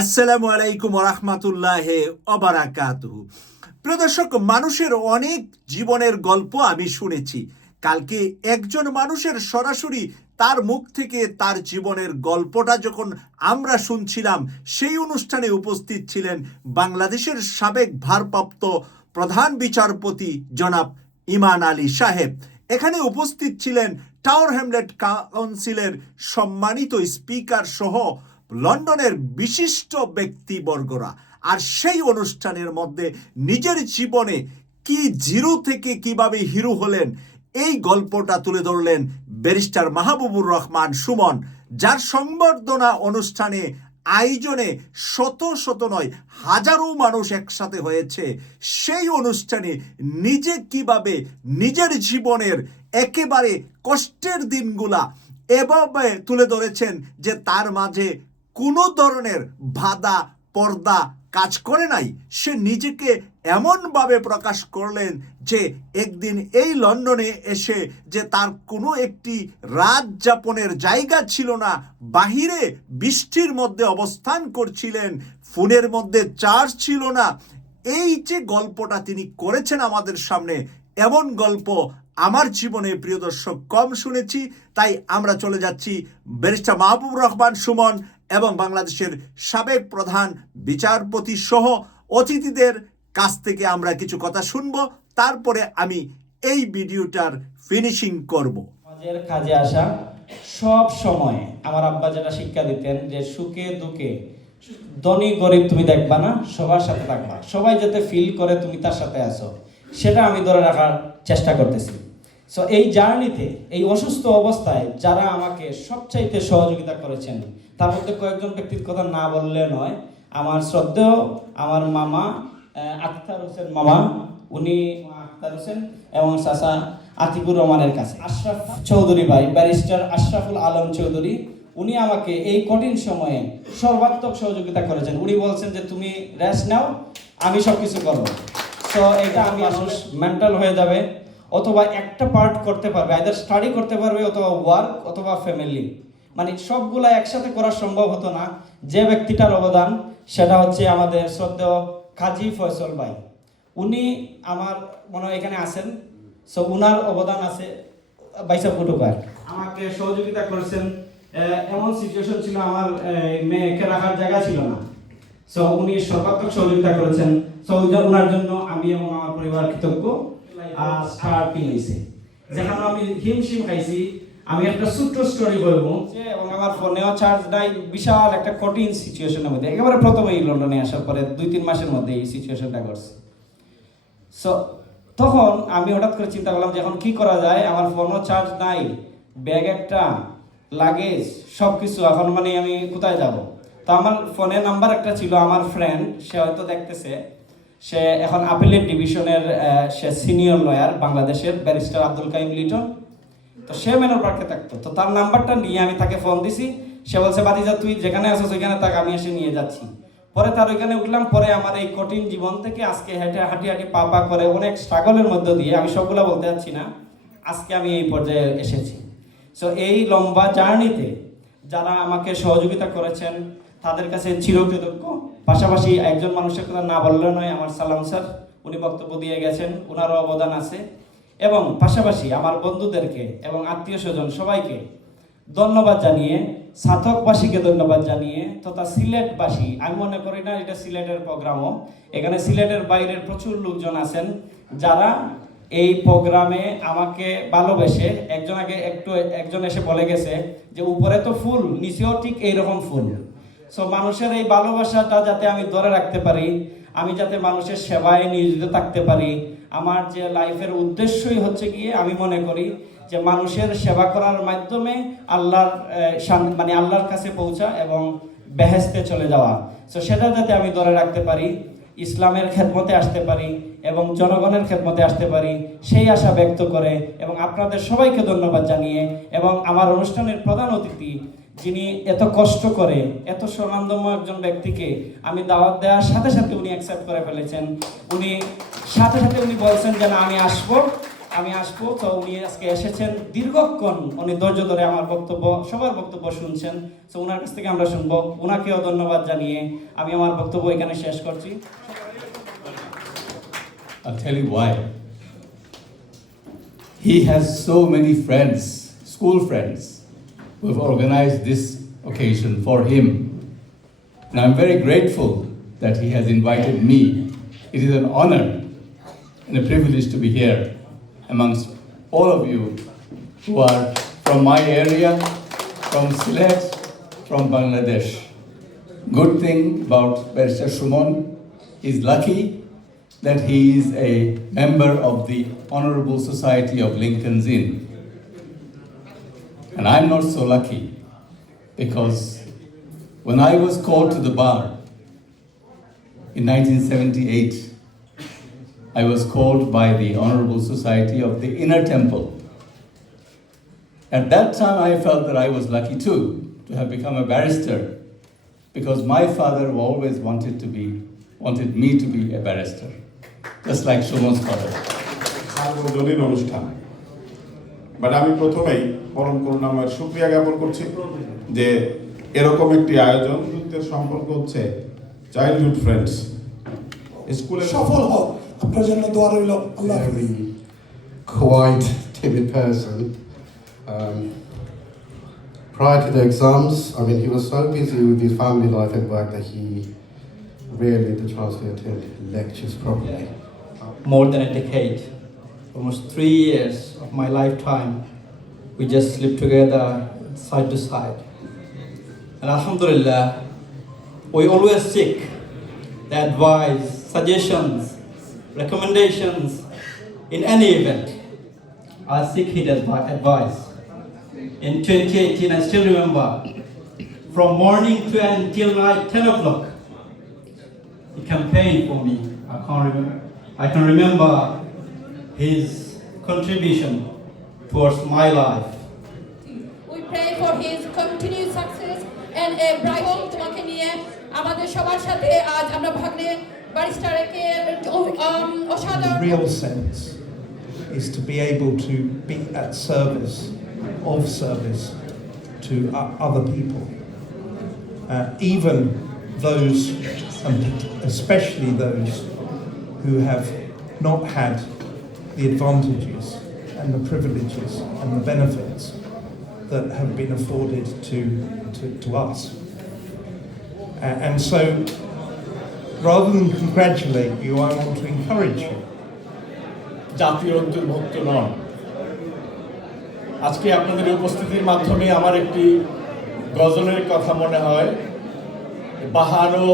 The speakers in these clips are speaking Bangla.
আসসালামু আলাইকুম রহমতুল্লাহ অবারাকাতুহু প্রিয় দর্শক, মানুষের অনেক জীবনের গল্প আমি শুনেছি। কালকে একজন মানুষের সরাসরি তার মুখ থেকে তার জীবনের গল্পটা যখন আমরা শুনছিলাম, সেই অনুষ্ঠানে উপস্থিত ছিলেন বাংলাদেশের সাবেক ভারপ্রাপ্ত প্রধান বিচারপতি জনাব ইমান আলী সাহেব। এখানে উপস্থিত ছিলেন টাওয়ার হ্যামলেট কাউন্সিলের সম্মানিত স্পিকার সহ লন্ডনের বিশিষ্ট ব্যক্তিবর্গরা আর সেই অনুষ্ঠানের মধ্যে নিজের জীবনে কি জিরো থেকে কীভাবে হিরো হলেন, এই গল্পটা তুলে ধরলেন ব্যারিস্টার মাহবুবুর রহমান সুমন, যার সংবর্ধনা অনুষ্ঠানে আয়োজনে শত শত নয়, হাজারো মানুষ একসাথে হয়েছে। সেই অনুষ্ঠানে নিজে কীভাবে নিজের জীবনের একেবারে কষ্টের দিনগুলা এভাবে তুলে ধরেছেন যে তার মাঝে কোনো ধরনের বাধা, পর্দা কাজ করে নাই। সে নিজেকে এমনভাবে প্রকাশ করলেন যে একদিন এই লন্ডনে এসে যে তার কোনো একটি রাত যাপনের জায়গা ছিল না, বাহিরে বৃষ্টির মধ্যে অবস্থান করছিলেন, ফোনের মধ্যে চার্জ ছিল না। এই যে গল্পটা তিনি করেছেন আমাদের সামনে, এমন গল্প আমার জীবনে, প্রিয় দর্শক, কম শুনেছি। তাই আমরা চলে যাচ্ছি ব্যারিস্টার মাহবুব রহমান সুমন এবং বাংলাদেশের সাবেক প্রধান বিচারপতি সহ অতিথিদের কাছ থেকে আমরা কিছু কথা শুনব। তারপরে আমি এই ভিডিওটার ফিনিশিং করব। কাজে আসা সব সময় আমার আব্বা যেটা শিক্ষা দিতেন যে, সুখে দুঃখে, ধনী গরিব তুমি দেখবা না, সবার সাথে থাকবা। সবাই যাতে ফিল করে তুমি তার সাথে আসো সেটা আমি ধরে রাখার চেষ্টা করতেছি। সো এই জার্নিতে এই অসুস্থ অবস্থায় যারা আমাকে সবচাইতে সহযোগিতা করেছেন, তার মধ্যে কয়েকজন ব্যক্তির কথা না বললে নয়। আমার শ্রদ্ধেয়, আমার মামা আখতার হোসেন মামা, উনি আখতার হোসেন এবং চাচা আতিকুর রহমানের কাছে। আশরাফ চৌধুরী ভাই, ব্যারিস্টার আশরাফুল আলম চৌধুরী, উনি আমাকে এই কঠিন সময়ে সর্বাত্মক সহযোগিতা করেছেন। উনি বলছেন যে, তুমি রেস্ট নাও, আমি সব কিছু করব। তো এটা আমি মানুষ মেন্টাল হয়ে যাবে। অথবা একটা পার্ট করতে পারবে আইদার স্টাডি করতে পারবে অথবা ওয়ার্ক অথবা ফ্যামিলি মানে সবগুলা একসাথে করা সম্ভব হতো না। যে ব্যক্তিটার অবদান, সেটা হচ্ছে আমাদের শ্রদ্ধেয় কাজী ফয়সল ভাই। উনি আমার মনে হয় এখানে আছেন। সো উনার অবদান আছে বাইসা ফুটুকার আমাকে সহযোগিতা করেছেন। এমন সিচুয়েশন ছিল আমার মেয়েকে রাখার জায়গা ছিল না। সো উনি সর্বাত্মক সহযোগিতা করেছেন। সো ওনার জন্য আমি এবং আমার পরিবার কৃতজ্ঞ। আর যেখানে আমি হিমশিম খাইছি, আমি একটা ছোট্ট স্টোরি বলব এবং আমার ফোনেও চার্জ নাই, বিশাল একটা কঠিন সিচুয়েশনের মধ্যে। একেবারে প্রথমে লন্ডনে আসার পরে দুই, তিন মাসের মধ্যে এই সিচুয়েশনটা সো তখন আমি হঠাৎ করে চিন্তা করলাম যে, এখন কি করা যায়? আমার ফোনও চার্জ নাই ব্যাগ একটা লাগেজ সব কিছু এখন মানে আমি কোথায় যাব? তো আমার ফোনে নাম্বার একটা ছিল, আমার ফ্রেন্ড সে হয়তো দেখতেছে। সে এখন আপিলেট ডিভিশনের সে সিনিয়র লয়ার বাংলাদেশের ব্যারিস্টার আব্দুল কাইম লিটন। তো সে মেনর পার্কে থাকতো। তো তার নাম্বারটা নিয়ে আমি তাকে ফোন দিছি। সে বলছে বাদিজা তুই যেখানে আছিস সেখানে তাকে আমি এসে নিয়ে যাচ্ছি। পরে তার ওইখানে উঠলাম। পরে আমার এই কঠিন জীবন থেকে আজকে হেঁটে হাঁটি হাঁটি পা পা করে অনেক স্ট্রাগলের মধ্য দিয়ে আমি সবগুলো বলতে যাচ্ছি না, আজকে আমি এই পর্যায়ে এসেছি। সো এই লম্বা জার্নিতে যারা আমাকে সহযোগিতা করেছেন, তাদের কাছে চিরকৃতজ্ঞ। পাশাপাশি একজন মানুষের কথা না বললে নয়, আমার সালাম স্যার, উনি বক্তব্য দিয়ে গেছেন ওনারও অবদান আছে। এবং পাশাপাশি আমার বন্ধুদেরকে এবং আত্মীয় স্বজন সবাইকে ধন্যবাদ জানিয়ে সাধকবাসীকে ধন্যবাদ জানিয়ে তথা সিলেটবাসী, আমি মনে করি না এটা সিলেটের প্রোগ্রামও, এখানে সিলেটের বাইরের প্রচুর লোকজন আছেন যারা এই প্রোগ্রামে আমাকে ভালোবেসে, একজন আগে একটু, একজন এসে বলে গেছে যে উপরে তো ফুল, নিচেও ঠিক এইরকম ফুল। সো মানুষের এই ভালোবাসাটা যাতে আমি ধরে রাখতে পারি, আমি যাতে মানুষের সেবায় নিয়োজিত থাকতে পারি, আমার যে লাইফের উদ্দেশ্যই হচ্ছে গিয়ে আমি মনে করি যে মানুষের সেবা করার মাধ্যমে আল্লাহর মানে আল্লাহর কাছে পৌঁছা এবং বেহেস্তে চলে যাওয়া। সো সেটা যাতে আমি ধরে রাখতে পারি, ইসলামের খেদমতে আসতে পারি এবং জনগণের খেদমতে আসতে পারি, সেই আশা ব্যক্ত করে এবং আপনাদের সবাইকে ধন্যবাদ জানিয়ে এবং আমার অনুষ্ঠানের প্রধান অতিথি যিনি এত কষ্ট করে এত স্বনামধন্য একজন ব্যক্তিকে আমি দাওয়াত দেওয়ার সাথে সাথে উনি অ্যাকসেপ্ট করে ফেলেছেন। উনি সাথে সাথে উনি বলছেন যে না আমি আসব আমি আসব। তো উনি আজকে এসেছেন। দীর্ঘক্ষণ উনি ধৈর্য ধরে আমার বক্তব্য সবার বক্তব্য শুনছেন। তো ওনার কাছ থেকে আমরা শুনব। ওনাকেও ধন্যবাদ জানিয়ে আমি আমার বক্তব্য এখানে শেষ করছি। I'll tell you why. He has so many friends, school friends, who have organized this occasion for him. And I'm very grateful that he has invited me. It is an honor and a privilege to be here amongst all of you who are from my area, from Sylhet, from Bangladesh. Good thing about Barrister Shumon is lucky that he is a member of the Honorable Society of Lincoln's Inn. And I'm not so lucky because when I was called to the bar in 1978, I was called by the Honorable Society of the Inner Temple. At that time, I felt that I was lucky too to have become a barrister because my father always wanted to be, wanted me to be a barrister, just like Shomon's father. সার্বজনীন অনুষ্ঠান বাট আমি প্রথমেই পরম করুণাময়ের সুক্রিয়া জ্ঞাপন করছি যে এরকম একটি আয়োজন যুদ্ধের সম্পর্ক হচ্ছে চাইল্ডহুড ফ্রেন্ডস স্কুলের সফল হোক আপনার জন্য দোয়া রইল আল্লাহ হাফেজ। very quiet, timid person. Um, prior to the exams, I mean, he was so busy with his family life and work that he rarely had the chance to attend lectures properly. more than a decade, almost three years of my lifetime, we just sleep together side to side. And Alhamdulillah, we always seek the advice, suggestions, recommendations in any event. I seek his advi- advice. In 2018, I still remember, from morning to night, 10 o'clock, he campaigned for me. I can't remember. I can remember his contribution towards my life. We pray for his continued success and a bright hope তোমাকে নিয়ে আমাদের সবার সাথে আজ আমরা ভাগ্নে ব্যারিস্টারকে um, The অসাধারণ real sense is to be able to be at service, of service to o- other people. Uh, even those, and especially those who have not had the advantages and the privileges and the benefits that have been afforded to, to, to us. A- and so rather than congratulate you, I want to encourage you. জাতীয় অন্তর্ভুক্ত নন আজকে আপনাদের এই উপস্থিতির মাধ্যমে আমার একটি গজলের কথা মনে হয় বাহারো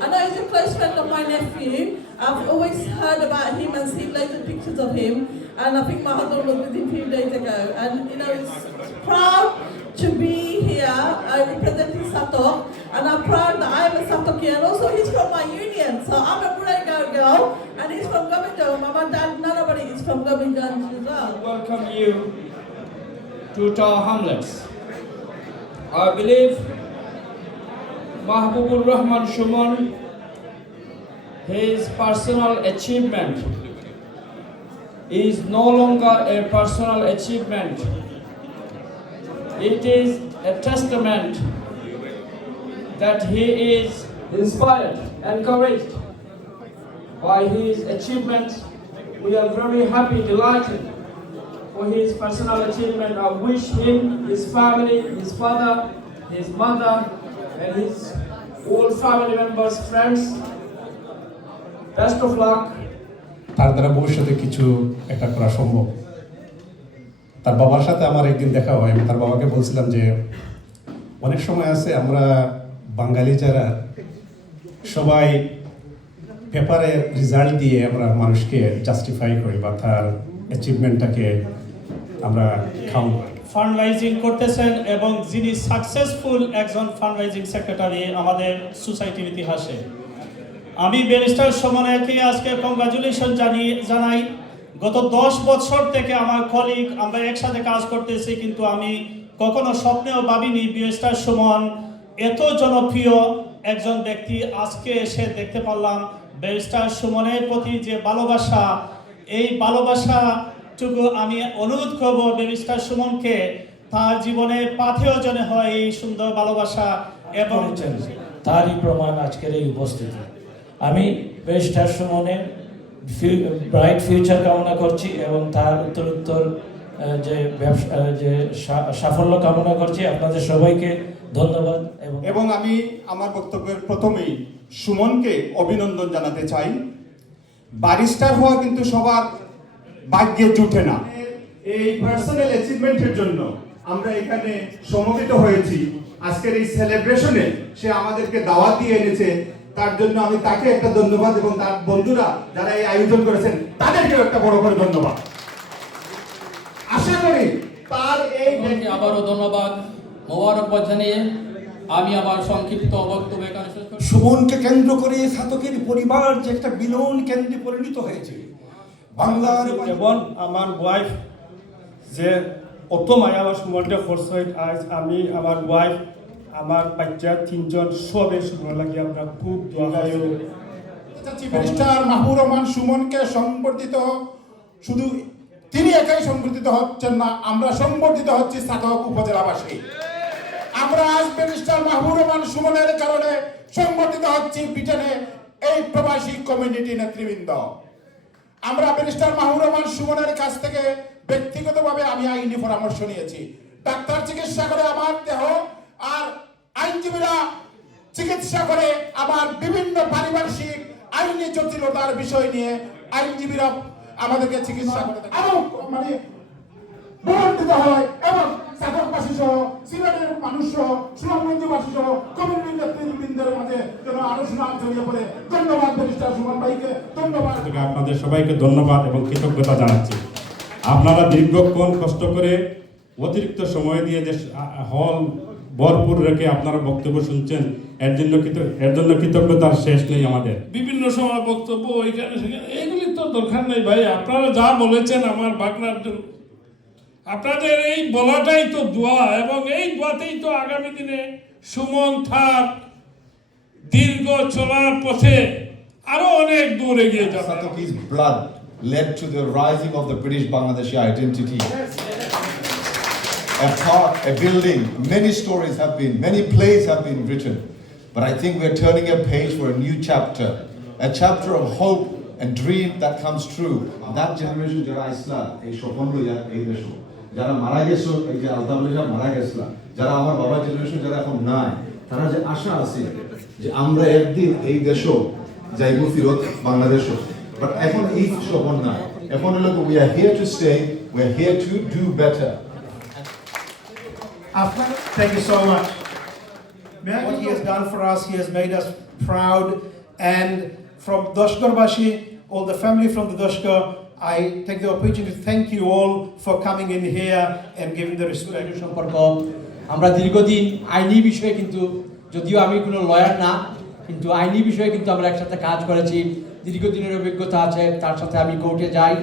I know he's a close friend of my nephew. I've always heard about him and seen loads of pictures of him. And I think my husband was with him a few days ago. And you know, it's proud to be here uh, representing Satok. And I'm proud that I'm a Satoki. And also, he's from my union. So I'm a Murayga girl. And he's from Govindan. My dad, nobody is from Govindan as well. welcome you to Tower Hamlets. I believe Mahbubur Rahman Shuman, his personal achievement is no longer a personal achievement. It is a testament that he is inspired, encouraged by his achievements. We are very happy, delighted for his personal achievement. I wish him, his family, his father, his mother, and his all family members, friends, best of luck. তার দ্বারা ভবিষ্যতে কিছু একটা করা সম্ভব। তার বাবার সাথে আমার একদিন দেখা হয়। আমি তার বাবাকে বলছিলাম যে অনেক সময় আছে আমরা বাঙালি যারা সবাই পেপারে রেজাল্ট দিয়ে আমরা মানুষকে জাস্টিফাই করি বা তার অ্যাচিভমেন্টটাকে আমরা কাউন্ট করি। ফান্ডরাইজিং করতেছেন এবং যিনি সাকসেসফুল একজন ফান্ডরাইজিং সেক্রেটারি আমাদের সোসাইটির ইতিহাসে। আমি ব্যারিস্টার সমনায়কে আজকে কংগ্রাচুলেশন জানিয়ে জানাই। গত দশ বছর থেকে আমার কলিগ আমরা একসাথে কাজ করতেছি, কিন্তু আমি কখনো স্বপ্নেও ভাবিনি ব্যারিস্টার সুমন এত জনপ্রিয় একজন ব্যক্তি আজকে এসে দেখতে পারলাম ব্যারিস্টার সুমনের প্রতি যে ভালোবাসা, এই ভালোবাসাটুকু আমি অনুরোধ করব ব্যারিস্টার সুমনকে তার জীবনে পাথেয় জনে হয় এই সুন্দর ভালোবাসা এবং তারই প্রমাণ আজকের এই উপস্থিতি। আমি ব্যারিস্টার সুমনের ব্রাইট ফিউচার কামনা করছি এবং তার উত্তরোত্তর যে ব্যবসা যে সা- সাফল্য কামনা করছি। আপনাদের সবাইকে ধন্যবাদ এবং এবং আমি আমার বক্তব্যের প্রথমেই সুমনকে অভিনন্দন জানাতে চাই। ব্যারিস্টার হওয়া কিন্তু সবার ভাগ্যে জুটে না। এই পার্সোনাল অ্যাচিভমেন্টের জন্য আমরা এখানে সমবেত হয়েছি। আজকের এই সেলিব্রেশনে সে আমাদেরকে দাওয়াত দিয়ে এনেছে। তার জন্য আমি তাকে একটা ধন্যবাদ এবং তার বন্ধুরা যারা এই আয়োজন করেছেন তাদেরকেও একটা বড় করে ধন্যবাদ। আশা করি তার এই আবারও ধন্যবাদ। মোবারকবাদ জানিয়ে আমি আমার সংক্ষিপ্ত বক্তব্য এখানে সুমনকে কেন্দ্র করে সাধকের পরিবার যে একটা মিলন কেন্দ্রে পরিণত হয়েছে। বাংলার এবং আমার ওয়াইফ যে অত মায়া আমার সুমনটা খরচ হয় আজ আমি আমার ওয়াইফ আমার বাচ্চা তিনজন সবে সুমন লাগে আমরা খুব দোয়া ব্যারিস্টার মাহবুর রহমান সুমনকে সংবর্ধিত শুধু তিনি একাই সংবর্ধিত হচ্ছেন না আমরা সংবর্ধিত হচ্ছি সাধক উপজেলাবাসী। আমরা আজ ব্যারিস্টার মাহবুর রহমান সুমনের কারণে সংবর্ধিত হচ্ছি ব্রিটেনে এই প্রবাসী কমিউনিটি নেতৃবৃন্দ। আমরা ব্যারিস্টার মাহবুর রহমান সুমনের কাছ থেকে ব্যক্তিগতভাবে আমি আইনি পরামর্শ নিয়েছি ডাক্তার চিকিৎসা করে আমার দেহ আর আইনজীবীরা চিকিৎসা করে আমার বিভিন্ন পারিপার্শ্বিক আইনি জটিলতার বিষয় নিয়ে আইনজীবীরা আমাদেরকে চিকিৎসা করে। এবং মানে হয় এবং চাকরবাসী সহ সিলেটের মানুষ সহ সুনামগঞ্জবাসী সহ কমিউনিটি নেতৃবৃন্দের মাঝে যেন আরও সুনাম ছড়িয়ে পড়ে। ধন্যবাদ ব্যারিস্টার সুমন ভাইকে। ধন্যবাদ। আপনাদের সবাইকে ধন্যবাদ এবং কৃতজ্ঞতা জানাচ্ছি। আপনারা দীর্ঘক্ষণ কষ্ট করে অতিরিক্ত সময় দিয়ে যে হল ভরপুর রেখে আপনারা বক্তব্য শুনছেন এর জন্য কৃত- এর জন্য কৃতজ্ঞতার শেষ নেই আমাদের। বিভিন্ন সময় বক্তব্য ওইখানে সেখানে এগুলি তো দরকার নেই ভাই। আপনারা যা বলেছেন আমার বাগনার জন্য আপনাদের এই বলাটাই তো দোয়া এবং এই দোয়াতেই তো আগামী দিনে সুমন থার দীর্ঘ চলার পথে আরও অনেক দূর এগিয়ে যাবে blood led to the rising of the British Bangladeshi identity. A park, a building, many stories have been, many plays have been written. But I think we're turning a page for a new chapter, a chapter of hope and dream that comes true. that generation যারা আইসলা দেশ যারা মারা গেছো এই যে আলতাবলিরা মারা গেছলা যারা আমার বাবার জেনারেশন যারা এখন নাই তারা যে আশা আছে যে আমরা একদিন এই দেশও যাইব ফিরত বাংলাদেশও বাট এখন এই স্বপ্ন নাই এখন হলো we are here to stay we are here to do better Thank you so much. What he has done for us, he has made us proud. And from Doshkorbashi, all the family from the Doshkor, I take the opportunity to thank you all for coming in here and giving the respect. সম্পর্ক আমরা দীর্ঘদিন আইনি বিষয়ে কিন্তু, যদিও আমি কোনো লয়ার না, কিন্তু আইনি বিষয়ে কিন্তু আমরা একসাথে কাজ করেছি। দীর্ঘদিনের অভিজ্ঞতা আছে, তার সাথে আমি কোর্টে যাই।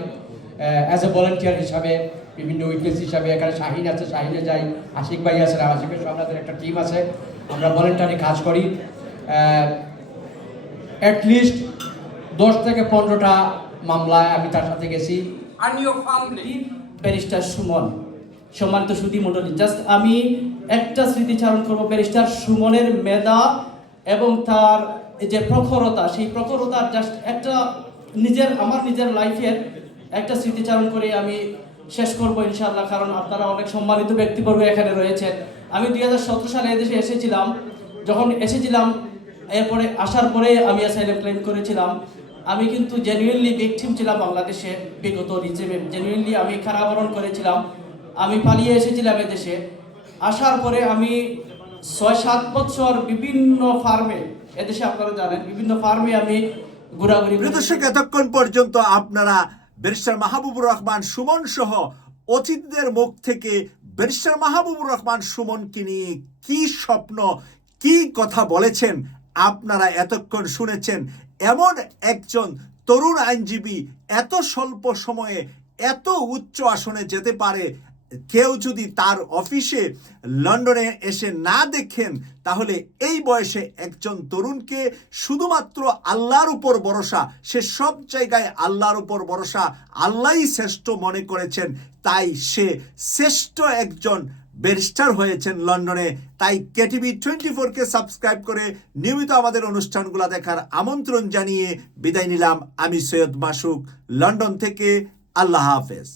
অ্যাজ এ ভলেন্টিয়ার হিসাবে, বিভিন্ন উইটনেস হিসাবে, এখানে শাহিন আছে, শাহিনে যাই। আশিক ভাই আছে, আশিকের সঙ্গে আমাদের একটা টিম আছে। আমরা ভলেন্টারি কাজ করি। অ্যাটলিস্ট দশ থেকে পনেরোটা মামলায় আমি তার সাথে গেছি। And your family? Barrister Sumon. সম্মানিত সুধী মণ্ডলী জাস্ট আমি একটা স্মৃতিচারণ করব ব্যারিস্টার সুমনের মেধা এবং তার যে প্রখরতা সেই প্রখরতার জাস্ট একটা নিজের আমার নিজের লাইফের একটা স্মৃতিচারণ করে আমি শেষ করব ইনশাআল্লাহ কারণ আপনারা অনেক সম্মানিত ব্যক্তিবর্গ এখানে রয়েছেন। আমি দুই হাজার সতেরো সালে এদেশে এসেছিলাম। যখন এসেছিলাম এরপরে আসার পরে আমি অ্যাসাইলাম ক্লেম করেছিলাম। আমি কিন্তু জেনুইনলি ভিকটিম ছিলাম বাংলাদেশে বিগত রিজেমে। জেনুইনলি আমি খারাপরণ করেছিলাম। আমি পালিয়ে এসেছিলাম এদেশে। আসার পরে আমি ছয় সাত বছর বিভিন্ন ফার্মে এদেশে আপনারা জানেন, বিভিন্ন ফার্মে আমি ঘোরাঘুরি দর্শক এতক্ষণ পর্যন্ত আপনারা ব্যারিস্টার মাহবুবুর রহমান, সুমন সহ অতিথিদের মুখ থেকে ব্যারিস্টার মাহবুবুর রহমান, সুমনকে নিয়ে কি স্বপ্ন, কি কথা বলেছেন আপনারা এতক্ষণ শুনেছেন। এমন একজন তরুণ আইনজীবী এত স্বল্প সময়ে এত উচ্চ আসনে যেতে পারে, কেউ যদি তার অফিসে লন্ডনে এসে না দেখেন, তাহলে এই বয়সে একজন তরুণকে শুধুমাত্র আল্লাহর উপর ভরসা, সে সব জায়গায় আল্লাহর উপর ভরসা, আল্লাহই শ্রেষ্ঠ মনে করেছেন, তাই সে শ্রেষ্ঠ একজন ব্যারিস্টার হয়েছেন লন্ডনে। তাই কেটিভি টোয়েন্টি ফোরকে সাবস্ক্রাইব করে নিয়মিত আমাদের অনুষ্ঠানগুলো দেখার আমন্ত্রণ জানিয়ে বিদায় নিলাম আমি সৈয়দ মাসুক। লন্ডন থেকে আল্লাহ হাফেজ।